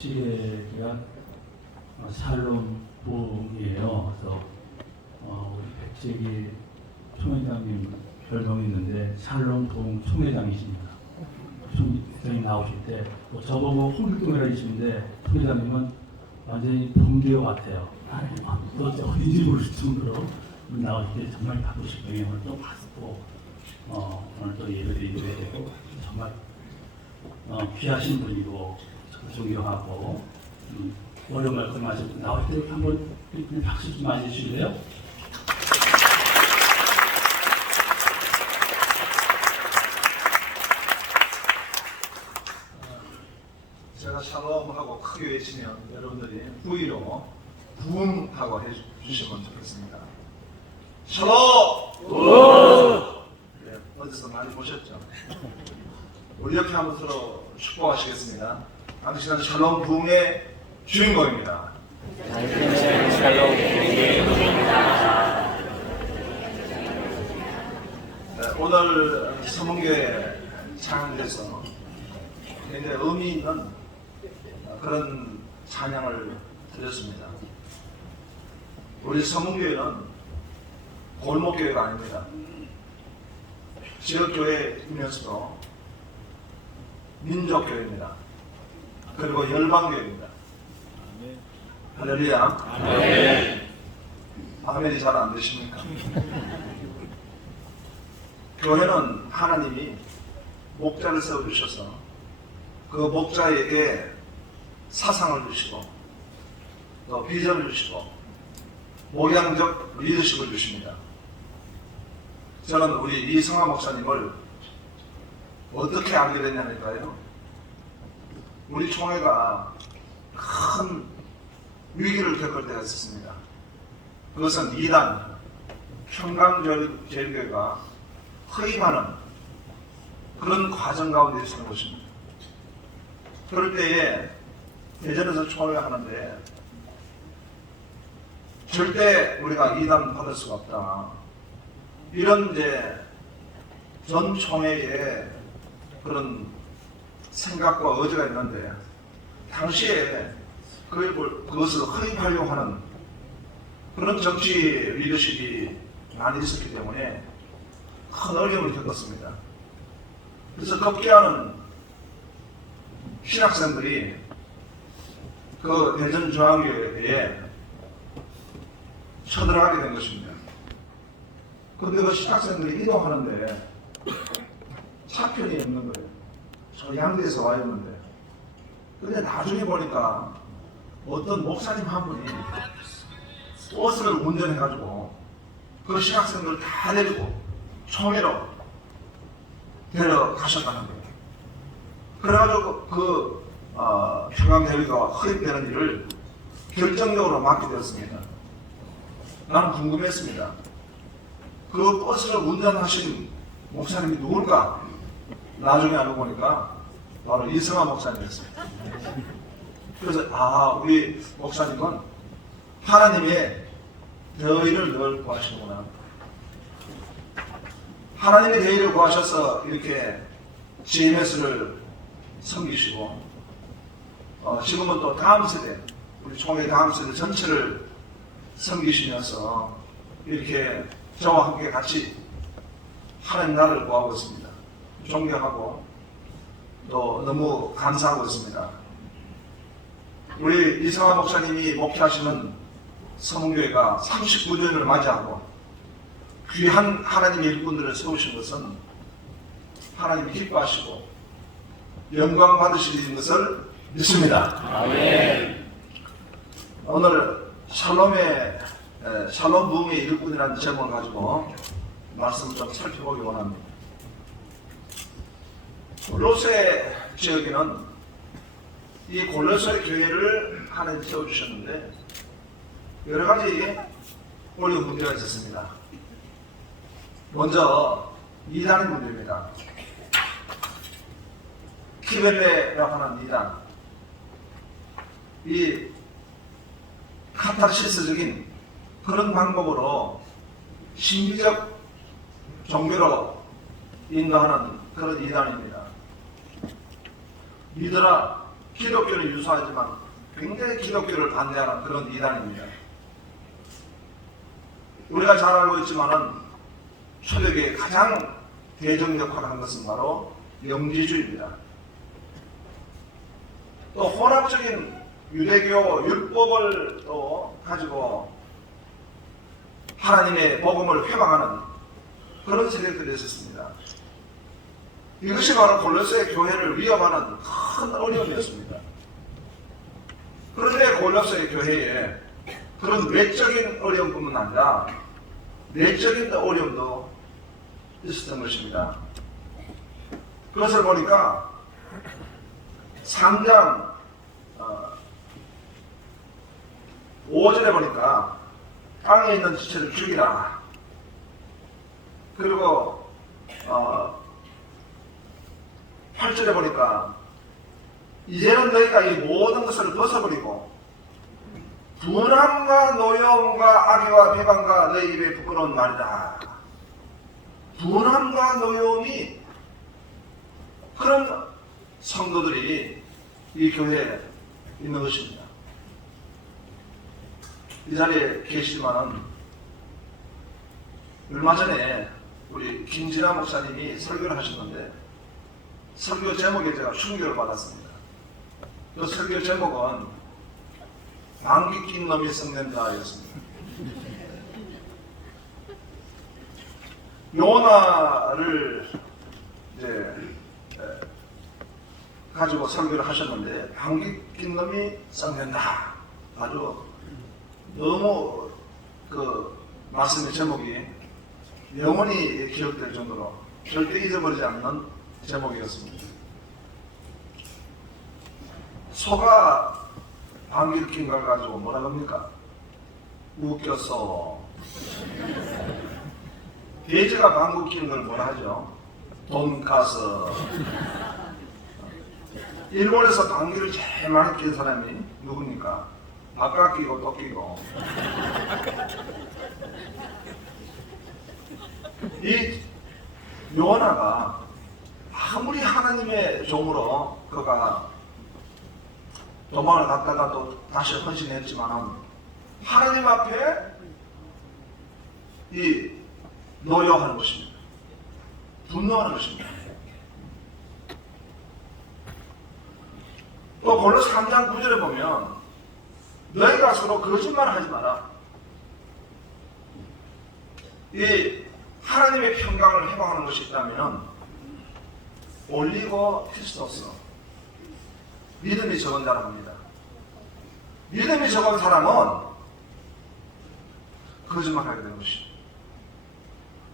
시계가 샬롬 부이에요. 그래서 우리 백재기 총회장님 별명이 있는데 샬롬 부흥 총회장이십니다. 총회장님 나오실 때 저보고 홍길동이라 하시는데 총회장님은 완전히 범기어 같아요. 또 어딘지 모를 정도로 나오실 때 정말 바쁘시고요. 오늘 또 봤고 오늘 또 예배드리게 되고 정말 귀하신 분이고 존경하고 어려운 말씀 하시고 나올 때 한번 박수 좀 많이 주실래요? 제가 샬롬하고 크게 외치면 여러분들이 부의로 부흥하고 해주시면 좋겠습니다. 샬롬! 네, 어디서 많이 보셨죠? 우리 옆에 한번 서로 축복하시겠습니다. 당신은 샬롬 부흥의 주인공입니다. 당신은 샬롬 부흥의 주인공입니다. 네, 오늘 서문교회 찬양에서 굉장히 의미 있는 그런 찬양을 드렸습니다. 우리 서문교회는 골목교회가 아닙니다. 지역교회이면서도 민족교회입니다. 그리고 열방교회입니다. 할렐루야. 아멘. 아멘이 잘 안 되십니까? 교회는 하나님이 목자를 세워주셔서 그 목자에게 사상을 주시고 또 비전을 주시고 목양적 리더십을 주십니다. 저는 우리 이성화 목사님을 어떻게 알게 됐냐니까요. 우리 총회가 큰 위기를 겪을 때가 있었습니다. 그것은 이단 평강제일교회가 허임하는 그런 과정 가운데 있었던 것입니다. 그럴 때에 대전에서 총회를 하는데 절대 우리가 이단 받을 수가 없다. 이런 이제 전 총회의 그런 생각과 의지가 있는데 당시에 그것을 허입하려고 하는 그런 정치 리더십이 많이 있었기 때문에 큰 어려움을 겪었습니다. 그래서 급기야는 신학생들이 그 대전중앙교회에 쳐들어가게 된 것입니다. 그런데 그 신학생들이 이동하는데 차편이 없는 거예요. 저 양대에서 와 있는데. 근데 나중에 보니까 어떤 목사님 한 분이 버스를 운전해가지고 그 신학생들 다 데리고 총회로 데려가셨다는 거예요. 그래가지고 평강대회가 허입되는 일을 결정적으로 맡게 되었습니다. 나는 궁금했습니다. 그 버스를 운전하신 목사님이 누굴까? 나중에 알고 보니까 바로 이성화 목사님이었습니다. 그래서 우리 목사님은 하나님의 대의를 늘 구하시는구나. 하나님의 대의를 구하셔서 이렇게 GMS를 섬기시고 지금은 또 다음 세대, 우리 총회 다음 세대 전체를 섬기시면서 이렇게 저와 함께 같이 하나님 나라를 구하고 있습니다. 존경하고 또 너무 감사하고 있습니다. 우리 이성화 목사님이 목회하시는 서문교회가 39주년을 맞이하고 귀한 하나님의 일꾼들을 세우신 것은 하나님이 기뻐하시고 영광 받으시는 것을 믿습니다. 아멘. 오늘 샬롬 부흥의 일꾼이라는 제목을 가지고 말씀을 좀 살펴보기 원합니다. 골로새 지역에는 이 골로새 교회를 하나님 세워주셨는데 여러 가지 어려운 문제가 있었습니다. 먼저 이단의 문제입니다. 키벨레라고 하는 이단, 이 카타르시스적인 그런 방법으로 신비적 종교로 인도하는 그런 이단입니다. 믿어라, 기독교를 유사하지만 굉장히 기독교를 반대하는 그런 이단입니다. 우리가 잘 알고 있지만은 초대교회의 가장 대적 역할을 한 것은 바로 영지주의입니다. 또 혼합적인 유대교 율법을 또 가지고 하나님의 복음을 회방하는 그런 세력들이 있었습니다. 이것이 바로 골로새 교회를 위협하는 큰 어려움이었습니다. 그런데 골로새 교회에 그런 외적인 어려움뿐만 아니라 내적인 어려움도 있었던 것입니다. 그것을 보니까 3장 5절에 보니까 땅에 있는 지체를 죽이라. 그리고 8절에 보니까 이제는 너희가 이 모든 것을 벗어버리고 분함과 노여움과 악의와 비방과 너희 입에 부끄러운 말이다. 분함과 노여움이 그런 성도들이 이 교회에 있는 것입니다. 이 자리에 계시지만은 얼마 전에 우리 김진아 목사님이 설교를 하셨는데 설교 제목에 제가 충격을 받았습니다. 그 설교 제목은 방귀 낀 놈이 썩낸다 였습니다. 요나를 이제 가지고 설교를 하셨는데 방귀 낀 놈이 썩낸다. 아주 너무 그 말씀의 제목이 영원히 기억될 정도로 절대 잊어버리지 않는 제목이었습니다. 소가 방귀를 낀 걸 가지고 뭐라 합니까? 웃겼어. 돼지가 방귀 끼는 걸 뭐라 하죠? 돈가스. 일본에서 방귀를 제일 많이 낀 사람이 누굽니까? 아까 끼고 또 끼고. 이 요나가 아무리 하나님의 종으로 그가 도망을 갔다가 또 다시 헌신했지만 하나님 앞에 이 노여하는 것입니다. 분노하는 것입니다. 또 골로새 3장 9절에 보면 너희가 서로 거짓말을 하지 마라. 이 하나님의 평강을 해방하는 것이 있다면 올리고 크리스토스 믿음이 적은 사람입니다. 믿음이 적은 사람은 거짓말하게 되는 것입니다.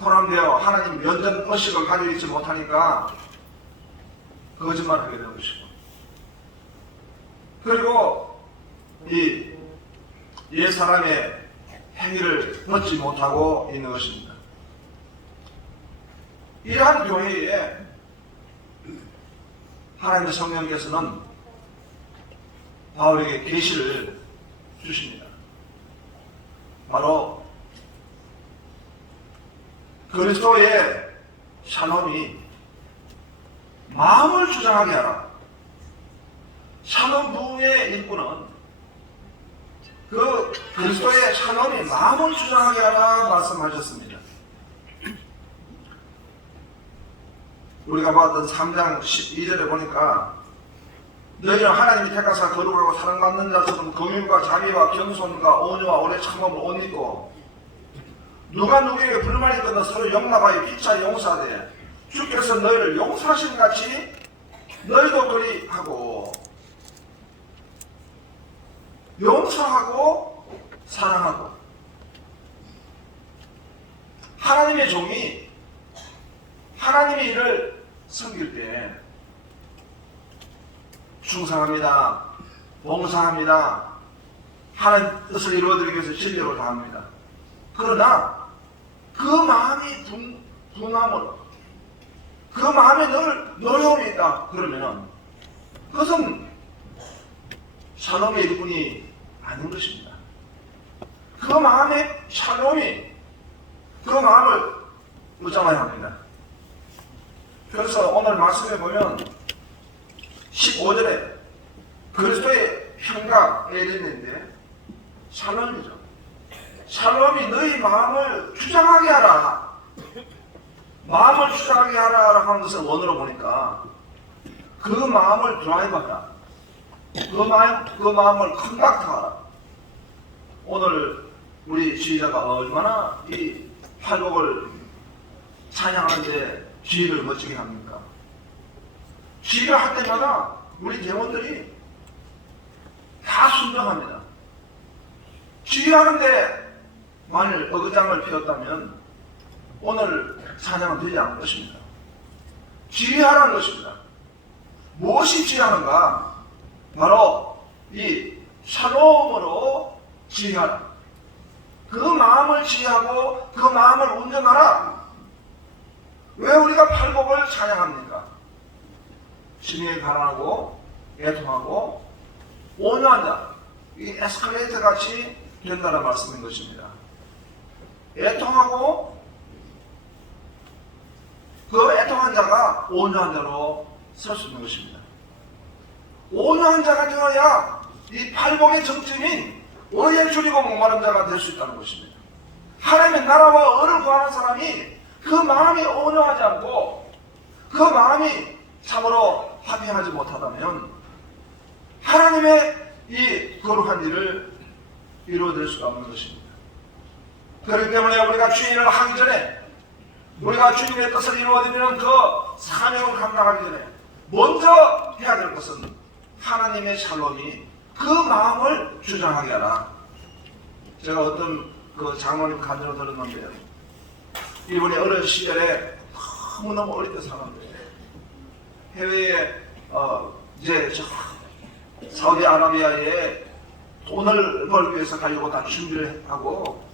호람되어 하나님 면전 의식을 가지고 있지 못하니까 거짓말하게 되는 것이고, 그리고 이 옛사람의 행위를 벗지 못하고 있는 것입니다. 이러한 교회에 하나님의 성령께서는 바울에게 계시를 주십니다. 바로 그리스도의 샬롬이 마음을 주장하게 하라. 샬롬 부의 일꾼은 그 그리스도의 샬롬이 마음을 주장하게 하라 말씀하셨습니다. 우리가 봤던 3장 12절에 보니까 너희는 하나님이 택하사 거룩하고 사랑받는 자처럼 긍휼과 자비와 겸손과 온유와 오래 참음을 옷 입고 누가 누구에게 불만이 있거든 서로 용납하여 피차 용서하되 주께서 너희를 용서하신 같이 너희도 그리 하고 용서하고 사랑하고. 하나님의 종이 하나님의 일을 섬길 때 충성합니다, 봉사합니다, 하나님 뜻을 이루어드리기 위해서 진리로 다합니다. 그러나 그 마음이 분함을, 그 마음에 늘 노여움이 있다 그러면은 그것은 샬롬의 일꾼이 아닌 것입니다. 그 마음의 샬롬이 그 마음을 붙잡아야 합니다. 그래서 오늘 말씀에 보면 15절에 그리스도의 평강 에덴인데 샬롬이죠. 샬롬이 너희 마음을 주장하게 하라. 마음을 주장하게 하라라고 하는 것을 원어로 보니까 그 마음을 드라이브하라. 그 마음을 컨닥트하라. 오늘 우리 지휘자가 얼마나 이 팔복을 찬양하는데 지휘를 멋지게 합니까? 지휘를 할 때마다 우리 대원들이 다 순종합니다. 지휘하는데 만일 어그장을 피웠다면 오늘 찬양은 되지 않을 것입니다. 지휘하라는 것입니다. 무엇이 지휘하는가? 바로 이 샬롬으로 지휘하라. 그 마음을 지휘하고 그 마음을 운전하라. 왜 우리가 팔복을 찬양합니까? 심히 가난하고 애통하고 온유한 자, 이 에스컬레이터 같이 된다는 말씀인 것입니다. 애통하고 그 애통한 자가 온유한 자로 설 수 있는 것입니다. 온유한 자가 되어야 이 팔복의 정점인 의에 줄이고 목마른 자가 될 수 있다는 것입니다. 하나님의 나라와 의를 구하는 사람이 그 마음이 온유하지 않고 그 마음이 참으로 화평하지 못하다면 하나님의 이 거룩한 일을 이루어낼 수가 없는 것입니다. 그렇기 때문에 우리가 주인을 하기 전에 우리가 주님의 뜻을 이루어드리는 그 사명을 감당하기 전에 먼저 해야 될 것은 하나님의 샬롬이 그 마음을 주장하게 하라. 제가 어떤 그 장로님 간증을 들었는데요. 이분이 어린 시절에 너무너무 어릴 때 사는데 해외에 이제 사우디아라비아에 돈을 벌기 위해서 가려고 다 준비를 하고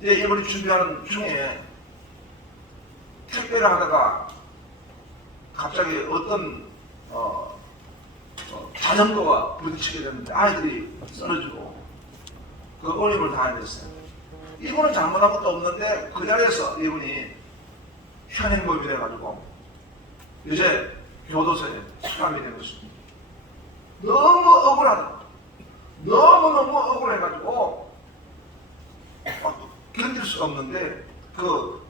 이제 이분이 준비하는 중에 택배를 하다가 갑자기 어떤 자전거와 부딪히게 됐는데 아이들이 쓰러지고 그 어림을 당하게 됐어요. 이분은 잘못한 것도 없는데 그 자리에서 이분이 현행범이 돼가지고 이제 교도소에 수감이 된 것입니다. 너무 억울하다. 너무너무 억울해가지고 견딜 수가 없는데 그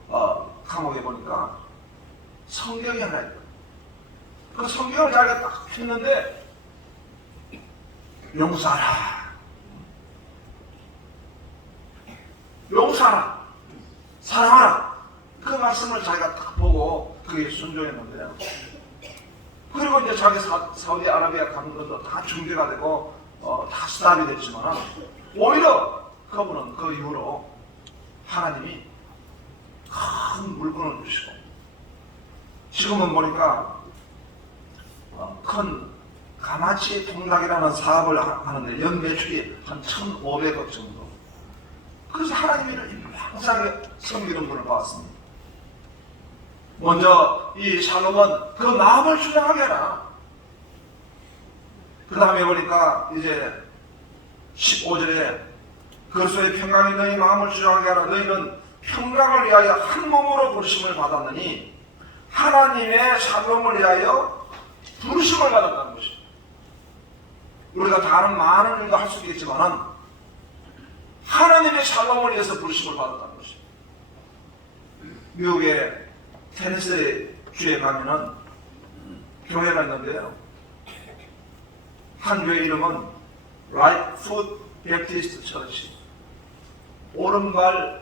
감옥에 보니까 성경이 하나 있다. 그 성경을 자기가 딱 폈는데 용서하라. 용서하라. 사랑하라. 그 말씀을 자기가 딱 보고 그게 순종했는데요. 그리고 이제 자기 사우디아라비아 가는 것도 다 중재가 되고 다 스탑이 됐지만 오히려 그분은 그 이후로 하나님이 큰 물건을 주시고 지금은 보니까 큰 가마치 통닭이라는 사업을 하는데 연 매출이 한 1,500억 정도. 그래서 하나님을 항상 섬기는 분을 봤습니다. 먼저 이 샬롬은 그 마음을 주장하게 해라. 그 다음에 보니까 이제 15절에 그리스도의 평강이 너희 마음을 주장하게 하라. 너희는 평강을 위하여 한 몸으로 부르심을 받았느니 하나님의 샬롬을 위하여 부르심을 받았다는 것입니다. 우리가 다른 많은 일도 할 수 있겠지만 하나님의 샬롬을 위해서 부르심을 받았다는 것입니다. 미국의 테네시 주에 가면은 교회가 있는데요. 한 교회 이름은 Right Foot Baptist Church, 오른발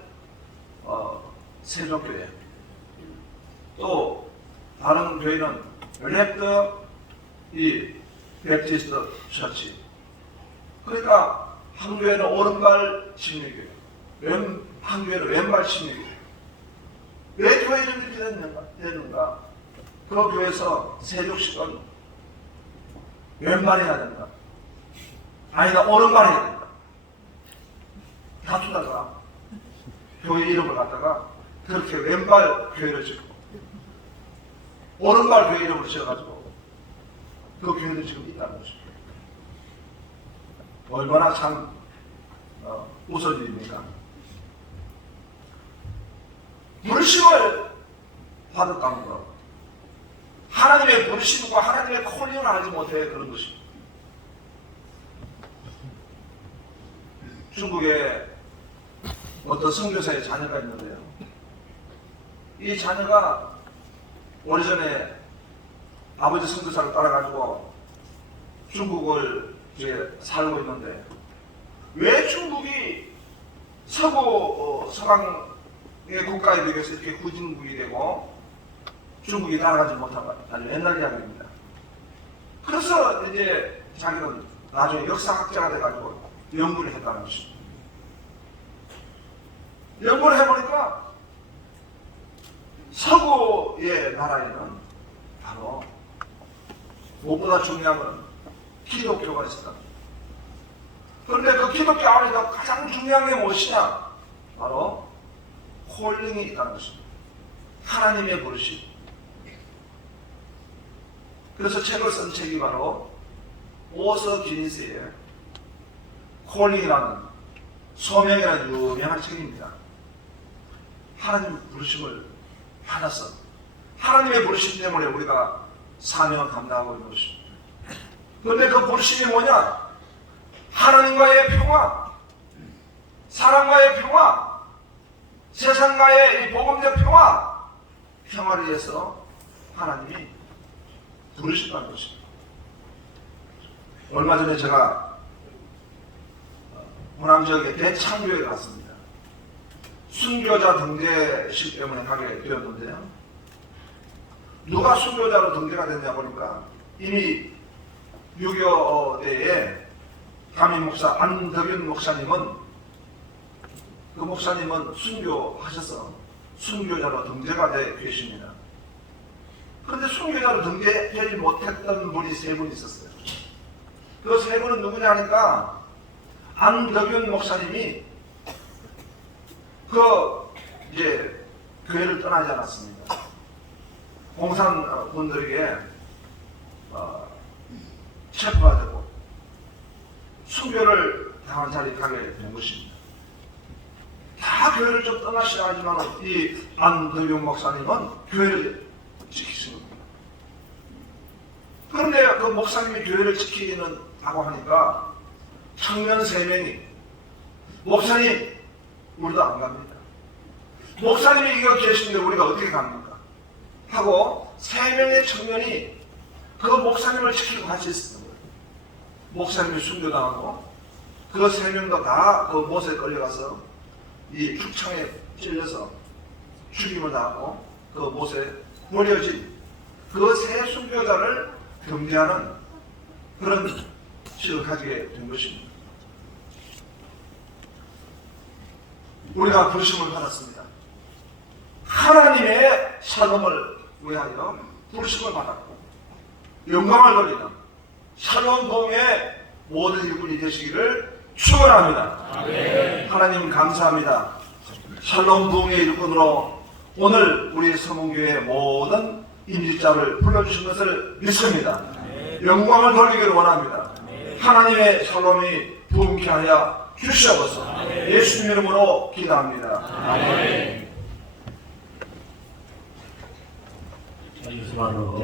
세종교회. 또 다른 교회는 Left 이 Baptist Church. 그러니까 한 교회는 오른발 침례교회, 한 교회는 왼발 침례교회. 왜 교회 이름이 되는가? 그 교회에서 세족식은 왼발이 해야 된다. 아니다, 오른발이 해야 된다. 다투다가 교회 이름을 갖다가 그렇게 왼발 교회를 짓고 오른발 교회 이름을 지어가지고 그 교회도 지금 있다는 것입니다. 얼마나 참 우스운 일입니까? 부르심을 받았다는 것. 하나님의 부르심과 하나님의 콜링을 하지 못해 그런 것입니다. 중국에 어떤 선교사의 자녀가 있는데요. 이 자녀가 오래전에 아버지 선교사를 따라가지고 중국을 이제 살고 있는데 왜 중국이 서방의 국가에 비해서 이렇게 후진국이 되고 중국이 따라가지 못한가? 아주 옛날 이야기입니다. 그래서 이제 자기는 나중에 역사학자가 돼가지고 연구를 했다는 것입니다. 연구를 해보니까 서구의 나라에는 바로 무엇보다 중요한 건 기독교가 있었다. 그런데 그 기독교 안에서 가장 중요한 게 무엇이냐? 바로 콜링이 있다는 것입니다. 하나님의 부르심. 그래서 책을 쓴 책이 바로 오서 기니스의 콜링이라는 소명이라는 유명한 책입니다. 하나님의 부르심을 받아서 하나님의 부르심 때문에 우리가 사명을 감당하고 있는 것입니다. 그런데 그 부르심이 뭐냐? 하나님과의 평화, 사람과의 평화, 세상과의 이 복음적 평화를 위해서 하나님이 부르신다는 것입니다. 얼마 전에 제가 호남 지역의 대창교회에 갔습니다. 순교자 등재식 때문에 가게 되었는데요. 누가 순교자로 등재가 됐냐 보니까 이미 6.25 때에 담임 목사 안덕윤 목사님은 그 목사님은 순교하셔서 순교자로 등재가 되어 계십니다. 그런데 순교자로 등재되지 못했던 분이 3분 있었어요. 그 3분은 누구냐 하니까 안덕윤 목사님이 이제 교회를 떠나지 않았습니다. 공산분들에게 체포가 되고 순교를 당한 자리에 가게 된 것입니다. 다 교회를 좀 떠나시라 하지만 이 안덕윤 목사님은 교회를 지키십니다. 그런데 그 목사님이 교회를 지키는 다고 하니까 청년 3명이 목사님 우리도 안 갑니다. 목사님이 이거 계시는데 우리가 어떻게 갑니까? 하고 3명의 청년이 그 목사님을 지키고 같이 있었던 거예요. 목사님이 순교당하고 그 3명도 다 그 못에 끌려가서 이 축창에 찔려서 죽임을 당하고 그 못에 몰려진 그 3 순교자를 경계하는 그런 식을 가지게 된 것입니다. 우리가 부르심을 받았습니다. 하나님의 샬롬을 위하여 부르심을 받았고 영광을 돌리는 샬롬 동의 모든 일꾼이 되시기를 축원합니다. 하나님 감사합니다. 샬롬 동의 일꾼으로 오늘 우리 서문교회 모든 임직자를 불러주신 것을 믿습니다. 영광을 돌리기를 원합니다. 하나님의 샬롬이 부흥케 하여 주시옵소서. 예수님 이름으로 기도합니다. 여기서 바로